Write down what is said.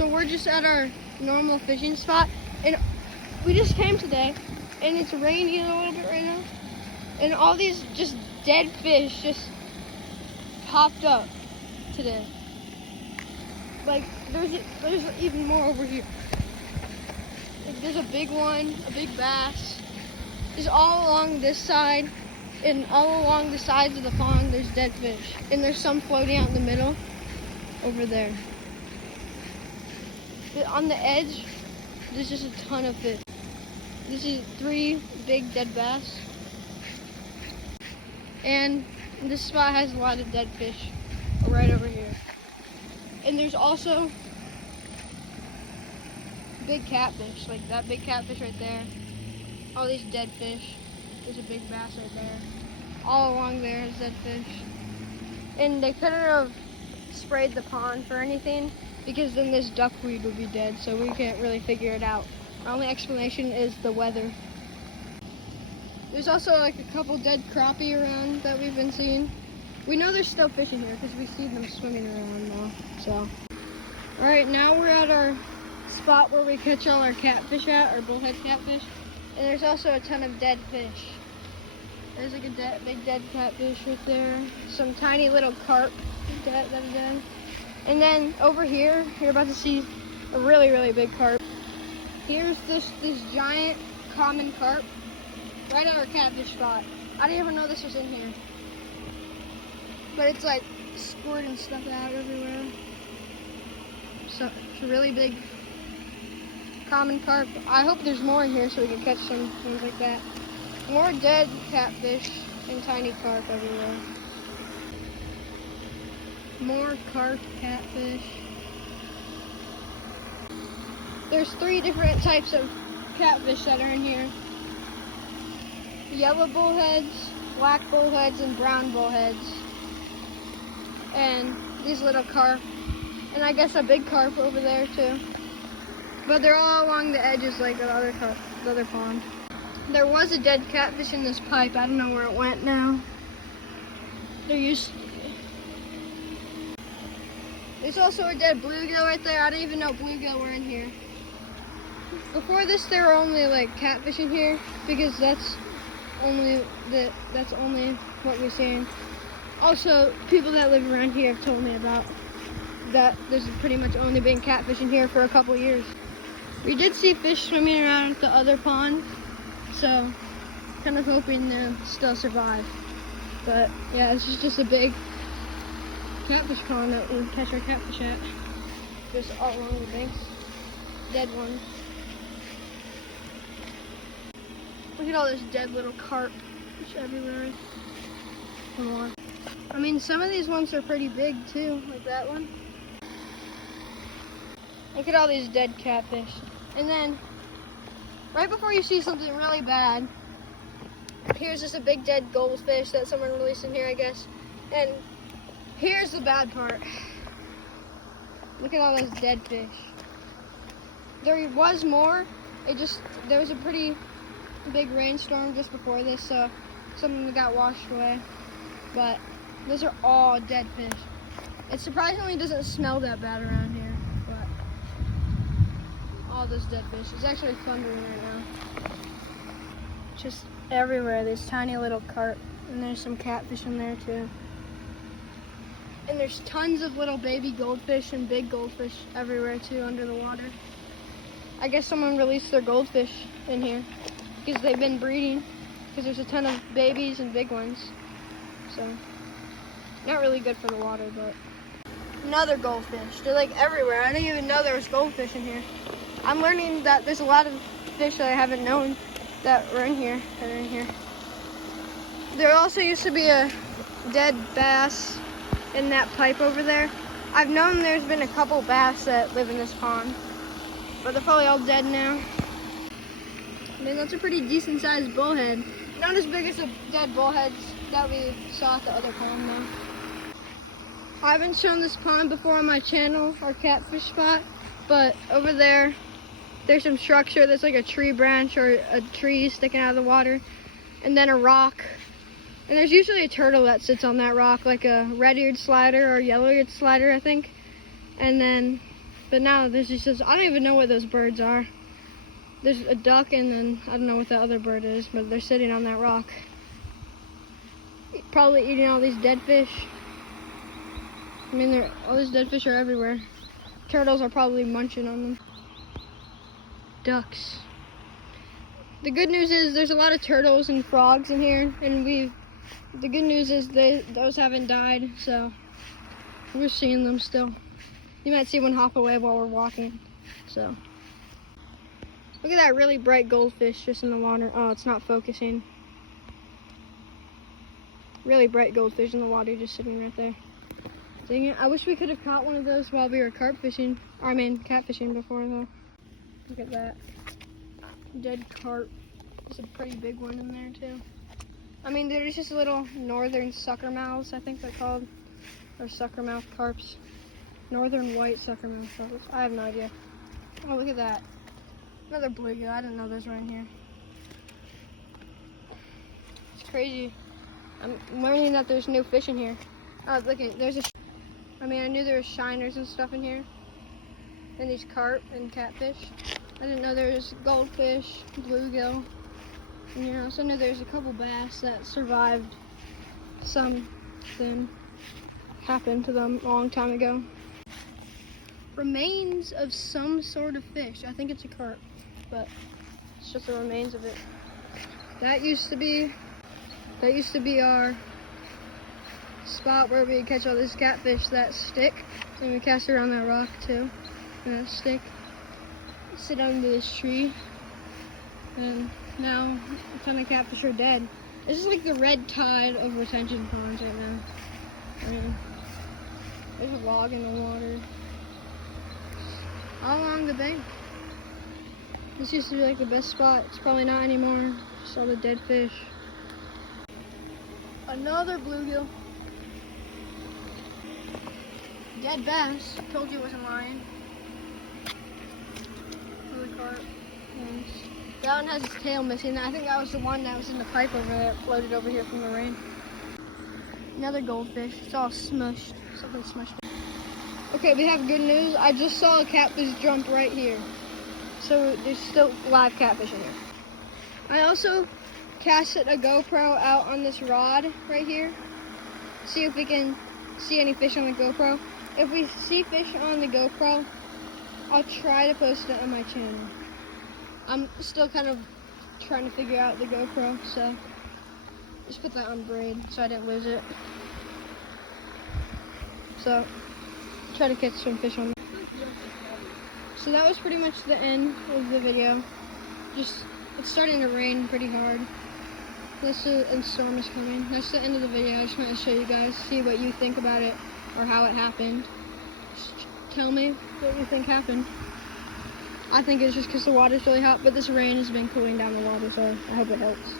So we're just at our normal fishing spot, and we just came today, and it's raining a little bit right now, and all these just dead fish just popped up today. Like there's even more over here. Like, there's a big one, a big bass. Just all along this side, and all along the sides of the pond, there's dead fish, and there's some floating out in the middle over there. But on the edge, there's just a ton of fish. This is 3 big dead bass. And this spot has a lot of dead fish right over here. And there's also big catfish, like that big catfish right there. All these dead fish. There's a big bass right there. All along there is dead fish. And they couldn't have sprayed the pond for anything, because then this duckweed would be dead, so we can't really figure it out. Our only explanation is the weather. There's also like a couple dead crappie around that we've been seeing. We know there's still fish in here because we see them swimming around now. So, all right, now we're at our spot where we catch all our catfish at, our bullhead catfish. And there's also a ton of dead fish. There's like a big dead catfish right there. Some tiny little carp that are dead. And then over here, you're about to see a really, really big carp. Here's this giant common carp right at our catfish spot. I didn't even know this was in here. But it's like squirting stuff out everywhere. So it's a really big common carp. I hope there's more in here so we can catch some things like that. More dead catfish and tiny carp everywhere. More carp, catfish. There's 3 different types of catfish that are in here. Yellow bullheads, black bullheads, and brown bullheads. And these little carp. And I guess a big carp over there too. But they're all along the edges like the other pond. There was a dead catfish in this pipe. I don't know where it went now. There's also a dead bluegill right there. I didn't even know bluegill were in here. Before this, there were only like catfish in here because that's only what we've seen. Also, people that live around here have told me about that. There's pretty much only been catfish in here for a couple years. We did see fish swimming around at the other pond, so kind of hoping they'll still survive. But yeah, it's just a big catfish pond that we catch our catfish at. Just all along the banks. Dead ones. Look at all this dead little carp just everywhere. Come on. I mean, some of these ones are pretty big too, like that one. Look at all these dead catfish. And then, right before you see something really bad, here's just a big dead goldfish that someone released in here, I guess. And here's the bad part. Look at all those dead fish. There was more. There was a pretty big rainstorm just before this, so some of them got washed away. But those are all dead fish. It surprisingly doesn't smell that bad around here, but all those dead fish. It's actually thundering right now. Just everywhere, there's tiny little carp, and there's some catfish in there too. And there's tons of little baby goldfish and big goldfish everywhere too under the water. I guess someone released their goldfish in here because they've been breeding, because there's a ton of babies and big ones. So, not really good for the water, but another goldfish. They're like everywhere. I didn't even know there was goldfish in here. I'm learning that there's a lot of fish that I haven't known that are in here. There also used to be a dead bass in that pipe over there. I've known there's been a couple bass that live in this pond, but they're probably all dead now. I mean, that's a pretty decent sized bullhead. Not as big as the dead bullheads that we saw at the other pond though. I haven't shown this pond before on my channel, our catfish spot, but over there, there's some structure that's like a tree branch or a tree sticking out of the water, and then a rock. And there's usually a turtle that sits on that rock, like a red-eared slider or yellow-eared slider, I think. And then But now there's just, I don't even know what those birds are. There's a duck and then I don't know what the other bird is, but they're sitting on that rock. Probably eating all these dead fish. I mean, all these dead fish are everywhere. Turtles are probably munching on them. Ducks. The good news is there's a lot of turtles and frogs in here, and the good news is those haven't died, so we're seeing them still. You might see one hop away while we're walking, so. Look at that really bright goldfish just in the water. Oh, it's not focusing. Really bright goldfish in the water just sitting right there. Dang it, I wish we could have caught one of those while we were catfishing before though. Look at that. Dead carp. There's a pretty big one in there too. I mean, there's just little northern suckermouths, I think they're called. Or suckermouth carps. Northern white suckermouth carps. I have no idea. Oh, look at that. Another bluegill. I didn't know those were in here. It's crazy. I'm learning that there's new fish in here. Oh, look at, I knew there was shiners and stuff in here. And these carp and catfish. I didn't know there was goldfish, bluegill. And I also knew there's a couple bass that survived something happened to them a long time ago. Remains of some sort of fish. I think it's a carp, but it's just the remains of it. That used to be our spot where we catch all this catfish that stick, and we cast around that rock too. And that stick. Sit under this tree, and now a ton of catfish are dead. This is like the red tide of retention ponds right now. I mean, there's a log in the water all along the bank. This used to be like the best spot. It's probably not anymore. Just all the dead fish. Another bluegill. Dead bass. Told you it wasn't lying. Another carp. And that one has its tail missing. I think that was the one that was in the pipe over there. It floated over here from the rain. Another goldfish. It's all smushed. Something smushed. Okay, we have good news. I just saw a catfish jump right here. So there's still live catfish in here. I also casted a GoPro out on this rod right here. See if we can see any fish on the GoPro. If we see fish on the GoPro, I'll try to post it on my channel. I'm still kind of trying to figure out the GoPro, so just put that on braid so I didn't lose it. So try to catch some fish on. So that was pretty much the end of the video. It's starting to rain pretty hard. And storm is coming. That's the end of the video. I just wanted to show you guys, see what you think about it or how it happened. Just tell me what you think happened. I think it's just because the water's really hot, but this rain has been cooling down the water, so I hope it helps.